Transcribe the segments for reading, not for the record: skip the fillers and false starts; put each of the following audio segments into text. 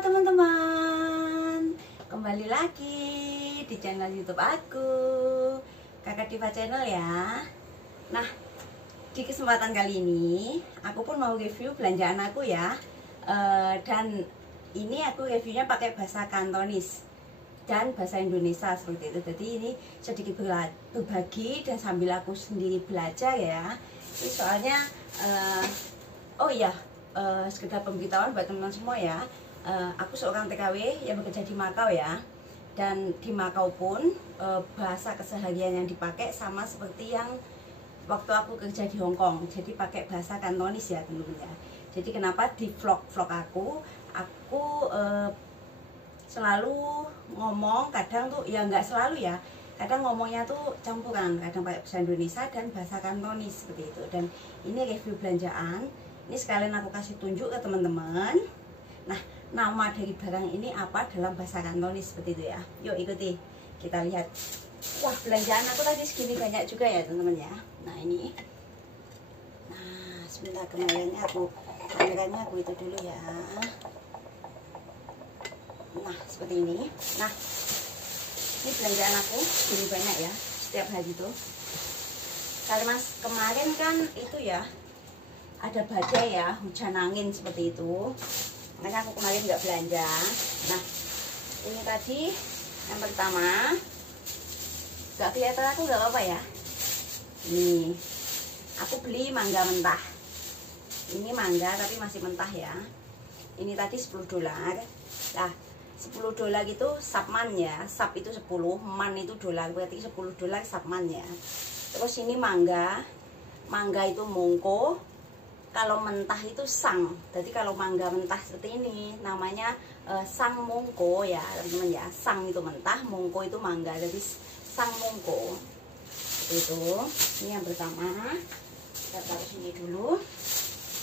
teman-teman, kembali lagi di channel YouTube aku, Kakak Diva Channel ya. Nah, di kesempatan kali ini aku pun mau review belanjaan aku ya. Dan ini aku reviewnya pakai bahasa Kantonis dan bahasa Indonesia seperti itu. Jadi ini sedikit berbagi dan sambil aku sendiri belajar ya. Ini soalnya oh iya, sekedar pemberitahuan buat teman-teman semua ya. Aku seorang TKW yang bekerja di Makau ya. Dan di Makau pun bahasa keseharian yang dipakai sama seperti yang waktu aku kerja di Hong Kong. Jadi pakai bahasa Kantonis ya teman-teman ya. Jadi kenapa di vlog-vlog aku selalu ngomong, kadang tuh ya nggak selalu ya, kadang ngomongnya tuh campuran, kadang pakai bahasa Indonesia dan bahasa Kantonis seperti itu. Dan ini review belanjaan, ini sekalian aku kasih tunjuk ke teman-teman. Nah, nama dari barang ini apa dalam bahasa Kantonis seperti itu ya. Yuk ikuti, kita lihat. Wah, belanjaan aku tadi segini banyak juga ya teman-teman ya. Nah ini, nah sebentar, kameranya aku itu dulu ya. Nah seperti ini. Nah ini belanjaan aku segini banyak ya setiap hari itu. Karena kemarin kan itu ya ada badai ya, hujan angin seperti itu. Makanya aku kemarin nggak belanja. Nah ini tadi yang pertama, nggak kelihatan aku nggak apa-apa ya. Nih aku beli mangga mentah. Ini mangga tapi masih mentah ya. Ini tadi 10 dolar. Nah 10 dolar itu sapman ya. Sap itu 10, man itu dolar, berarti 10 dolar sapman ya. Terus ini mangga. Mangga itu mongko. Kalau mentah itu sang. Jadi kalau mangga mentah seperti ini namanya sang mongko ya teman-teman ya. Sang itu mentah, mongko itu mangga. Jadi sang mongko. Itu. Ini yang pertama. Kita taruh sini dulu.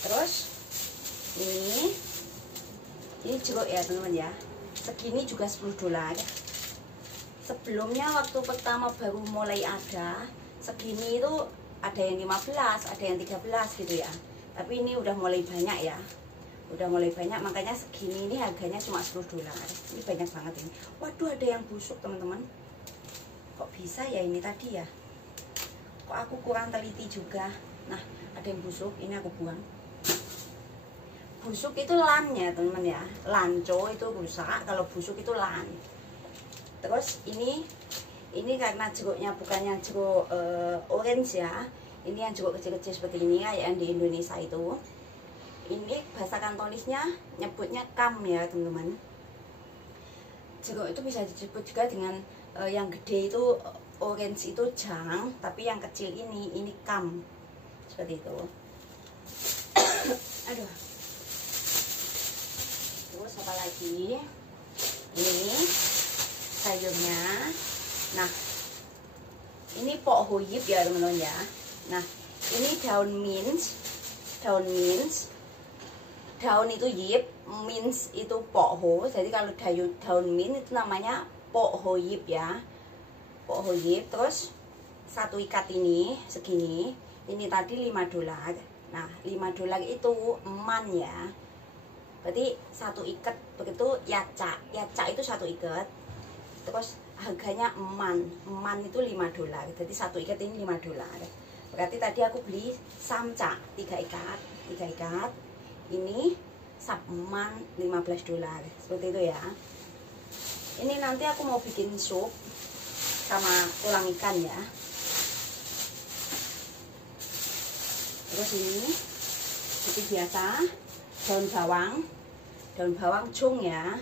Terus ini jeruk ya teman-teman ya. Segini juga 10 dolar. Sebelumnya waktu pertama baru mulai ada, segini itu ada yang 15, ada yang 13 gitu ya. Tapi ini udah mulai banyak ya. Udah mulai banyak, makanya segini ini harganya cuma 10 dolar. Ini banyak banget ini. Waduh, ada yang busuk teman-teman. Kok bisa ya ini tadi ya? Kok aku kurang teliti juga. Nah, ada yang busuk, ini aku buang. Busuk itu lan ya teman-teman ya. Lanco itu rusak, kalau busuk itu lan. Terus ini karena jeruknya bukannya jeruk orange ya. Ini yang jeruk kecil-kecil seperti ini kayak yang di Indonesia itu. Ini bahasa Kantonisnya nyebutnya kam ya teman-teman. Jeruk itu bisa disebut juga dengan yang gede itu orange itu jang, tapi yang kecil ini kam. Seperti itu. Aduh. Terus apa lagi? Ini sayurnya. Nah, ini pok hoyip ya teman-teman ya. Nah, ini daun mint. Daun itu yip, mint itu pok ho. Jadi kalau daun mint itu namanya pok hoyip ya. Pok hoyip. Terus satu ikat ini segini. Ini tadi 5 dolar. Nah, 5 dolar itu eman ya. Berarti satu ikat begitu yaca. Yaca itu satu ikat. Terus harganya eman itu 5 dolar. Jadi satu ikat ini 5 dolar. Berarti tadi aku beli samca 3 ikat. Ini sap eman 15 dolar. Seperti itu ya. Ini nanti aku mau bikin sup sama tulang ikan ya. Terus ini seperti biasa daun bawang jung ya.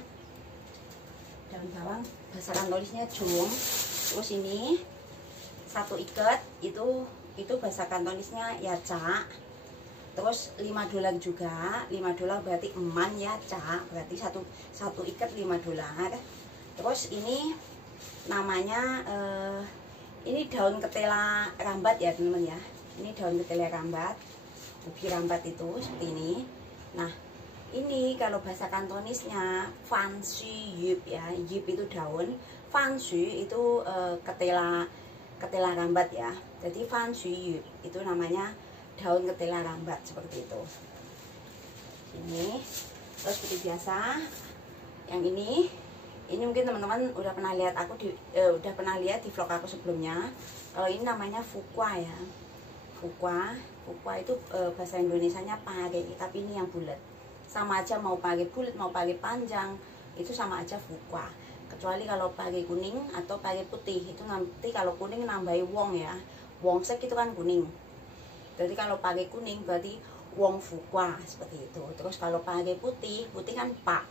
Daun bawang bahasa Kantonisnya jung. Terus ini satu ikat itu bahasa Kantonisnya yaca. Terus 5 dolar juga. 5 dolar berarti eman yaca, berarti satu ikat 5 dolar. Terus ini namanya ini daun ketela rambat ya teman-teman ya. Ini daun ketela rambat, ubi rambat itu seperti ini. Nah ini kalau bahasa Kantonisnya fancy yip ya. Yip itu daun, fancy itu ketela rambat ya. Jadi fancy yip itu namanya daun ketela rambat seperti itu. Ini terus seperti biasa Yang ini mungkin teman-teman udah pernah lihat di vlog aku sebelumnya. Kalau ini namanya fukwa ya. Fukwa itu bahasa Indonesianya pare, tapi ini yang bulat. Sama aja mau pare bulat mau pare panjang itu sama aja fukwa. Kecuali kalau pare kuning atau pare putih itu nanti kalau kuning nambahi wong ya. Wongsek itu kan kuning. Jadi kalau pare kuning berarti wong fukwa seperti itu. Terus kalau pare putih kan pak.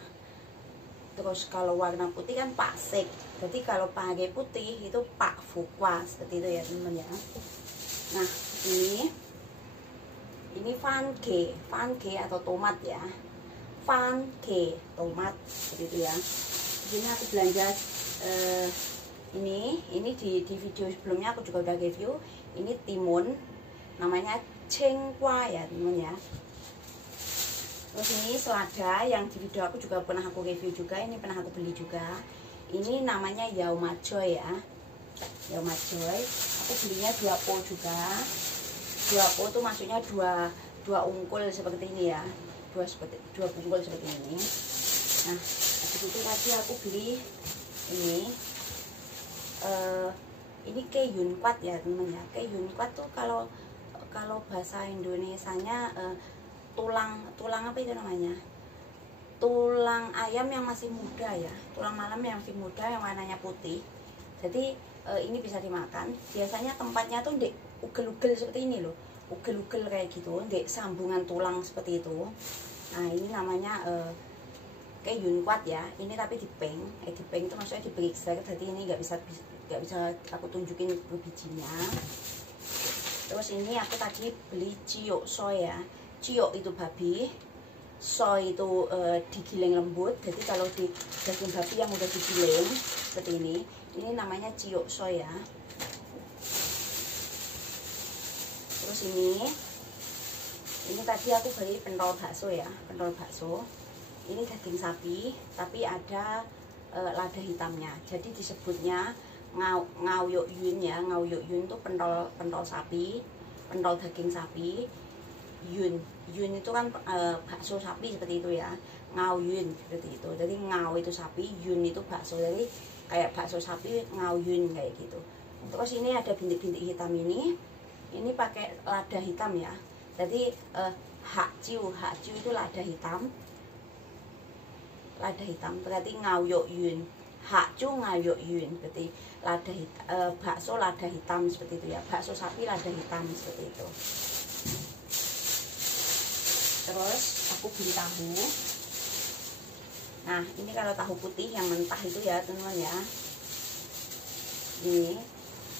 Terus kalau warna putih kan pak sek. Jadi kalau pare putih itu pak fukwa seperti itu ya teman-teman ya. Nah ini vange atau tomat ya. Vange tomat seperti itu ya. Ini aku belanja ini di video sebelumnya aku juga udah review. Ini timun namanya cengkwa ya teman-teman ya. Terus ini selada yang di video aku juga pernah aku review juga, ini pernah aku beli juga. Ini namanya yaumajoy ya. Yaumajoy. Aku belinya 2 po juga. 2 po itu maksudnya dua ungkul seperti ini ya. Dua bungkul seperti ini. Nah, habis itu tadi aku beli ini keyunkwat ya teman-teman ya. Keyunkwat tuh kalau bahasa Indonesianya tulang apa itu namanya, tulang ayam yang masih muda ya, tulang malam yang masih muda yang warnanya putih. Jadi ini bisa dimakan. Biasanya tempatnya tuh di ugel-ugel seperti ini loh, ugel-ugel kayak gitu, di sambungan tulang seperti itu. Nah ini namanya keyunkwat ya. Ini tapi dipeng itu maksudnya diperiksa. Jadi ini nggak bisa aku tunjukin bijinya. Terus ini aku tadi beli ciok soy ya. Ciok itu babi, soy itu digiling lembut. Jadi kalau di daging babi yang udah digiling seperti ini namanya ciok soy ya. Terus ini tadi aku beli pentol bakso ya, pentol bakso. Ini daging sapi, tapi ada lada hitamnya. Jadi disebutnya ngawyuk yun ya. Ngawyuk yun itu pentol sapi, pentol daging sapi. Yun itu kan bakso sapi seperti itu ya. Ngau yun seperti itu. Jadi ngau itu sapi, yun itu bakso. Jadi kayak bakso sapi ngau yun kayak gitu. Terus ini ada bintik-bintik hitam ini pakai lada hitam ya. Jadi hakciu itu lada hitam. Lada hitam berarti ngawyuk yun. Hakcu ngawyuk yun berarti lada hitam, bakso lada hitam seperti itu ya. Bakso sapi lada hitam seperti itu. Terus aku beli tahu. Nah ini kalau tahu putih yang mentah itu ya teman-teman ya. Ini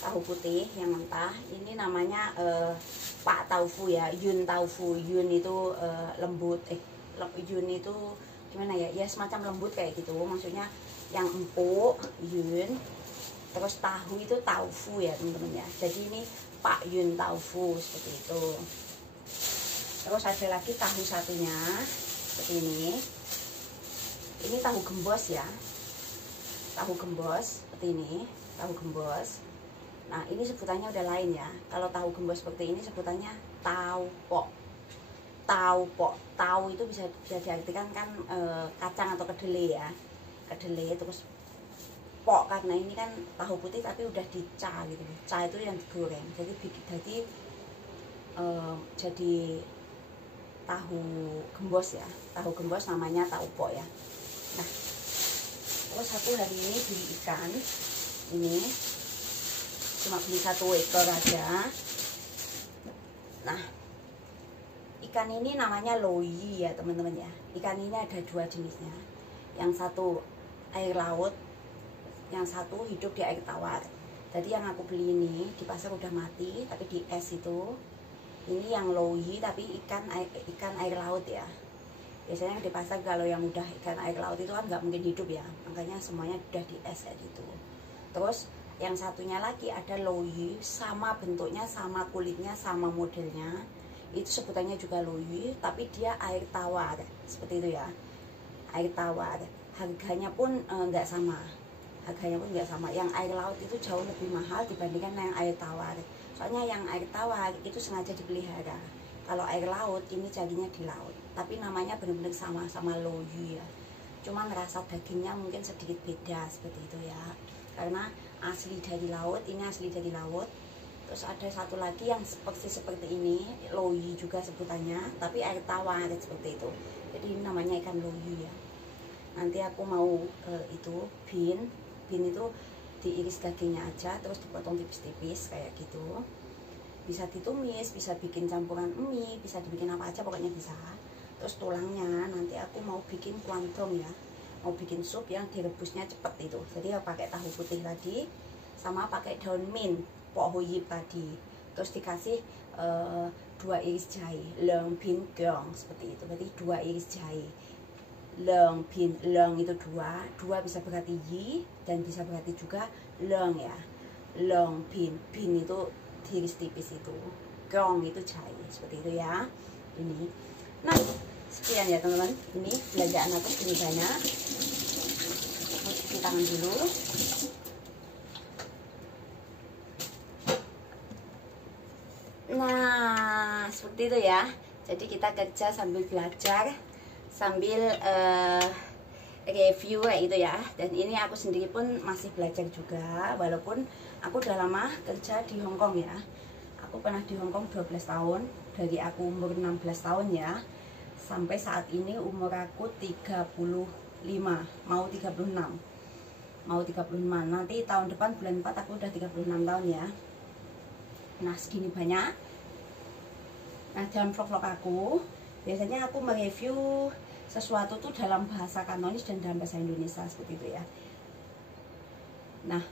tahu putih yang mentah. Ini namanya pak taufu ya. Yun taufu. Yun itu lembut. Yun itu gimana ya? Ya semacam lembut kayak gitu. Maksudnya yang empuk yun. Terus tahu itu taufu ya teman-teman ya. Jadi ini pak yun taufu seperti itu. Terus ada lagi tahu satunya seperti ini. Ini tahu gembos ya. Tahu gembos seperti ini, tahu gembos. Nah, ini sebutannya udah lain ya. Kalau tahu gembos seperti ini sebutannya taupok. Taupok. Tahu itu bisa diartikan kan kacang atau kedelai ya. Kedelai terus pok karena ini kan tahu putih tapi udah dica gitu. Ca itu yang digoreng. Jadi tahu gembos ya. Tahu gembos namanya tahu pok ya. Nah, terus aku hari ini beli ikan. Ini cuma beli 1 ekor aja. Nah, ikan ini namanya loyi ya teman-teman ya. Ikan ini ada 2 jenisnya. Yang satu air laut, yang satu hidup di air tawar. Jadi yang aku beli ini di pasar udah mati tapi di es itu. Ini yang loyi tapi ikan air laut ya. Biasanya di pasar kalau yang udah ikan air laut itu kan nggak mungkin hidup ya. Makanya semuanya udah di es kayak gitu. Terus yang satunya lagi ada loyi, sama bentuknya, sama kulitnya, sama modelnya. Itu sebutannya juga loyi tapi dia air tawar. Seperti itu ya. Air tawar. Harganya pun nggak sama. Yang air laut itu jauh lebih mahal dibandingkan yang air tawar. Soalnya yang air tawar itu sengaja dipelihara. Kalau air laut ini jadinya di laut. Tapi namanya benar-benar sama loyi ya. cuman rasa dagingnya mungkin sedikit beda seperti itu ya, karena asli dari laut, ini asli dari laut. Terus ada satu lagi yang seperti ini, loyu juga sebutannya, tapi air tawar seperti itu. Jadi ini namanya ikan loyu ya. Nanti aku mau itu bin itu diiris dagingnya aja, terus dipotong tipis-tipis kayak gitu. Bisa ditumis, bisa bikin campuran mie, bisa dibikin apa aja pokoknya bisa. Terus tulangnya nanti aku mau bikin kuandrong ya, mau bikin sup yang direbusnya cepet itu. Jadi pakai tahu putih tadi sama pakai daun mint pohuyip tadi, terus dikasih 2 iris jahe, leng bin gong seperti itu. Berarti 2 iris jahe, leng bin, leng itu 2 bisa berarti yi dan bisa berarti juga leng ya. Leng bin itu diiris tipis itu, gong itu jahe seperti itu ya. Ini, nah sekian ya teman-teman. Ini belanjaan aku ini banyak. Mau cuci tangan dulu. Nah, seperti itu ya. Jadi kita kerja sambil belajar, sambil review kayak gitu ya. Dan ini aku sendiri pun masih belajar juga, walaupun aku udah lama kerja di Hongkong ya. Aku pernah di Hongkong 12 tahun, dari aku umur 16 tahun ya, sampai saat ini umur aku 35, mau 36. Nanti tahun depan bulan 4 aku udah 36 tahun ya. Nah segini banyak. Nah dalam vlog-vlog aku biasanya aku mereview sesuatu tuh dalam bahasa Kantonis dan dalam bahasa Indonesia seperti itu ya. Nah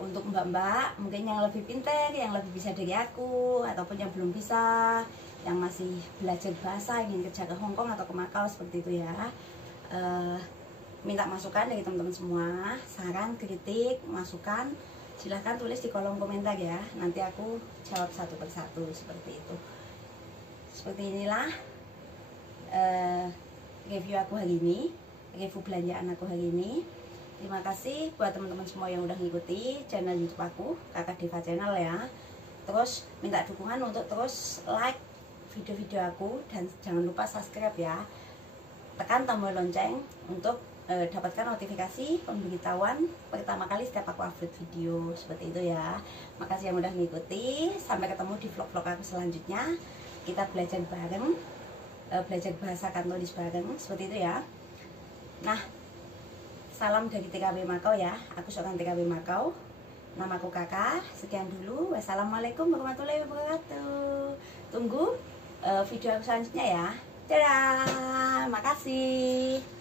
untuk mbak-mbak mungkin yang lebih pintar, yang lebih bisa dari aku, ataupun yang belum bisa, yang masih belajar bahasa, ingin kerja ke Hongkong atau ke Makau seperti itu ya, minta masukan dari teman-teman semua, saran, kritik, masukan, silahkan tulis di kolom komentar ya. Nanti aku jawab satu persatu seperti itu. Seperti inilah review aku hari ini, review belanjaan aku hari ini. Terima kasih buat teman-teman semua yang udah ngikuti channel YouTube aku, Kakak Deva Channel ya. Terus minta dukungan untuk terus like video-video aku, dan jangan lupa subscribe ya. Tekan tombol lonceng untuk dapatkan notifikasi pemberitahuan pertama kali setiap aku upload video seperti itu ya. Makasih yang udah ngikuti. Sampai ketemu di vlog-vlog aku selanjutnya. Kita belajar bareng, belajar bahasa Kantonis bareng seperti itu ya. Nah, salam dari TKW Makau ya. Aku seorang TKW Makau. Namaku Kakak. Sekian dulu. Wassalamualaikum warahmatullahi wabarakatuh. Tunggu video aku selanjutnya ya. Dadah. Makasih.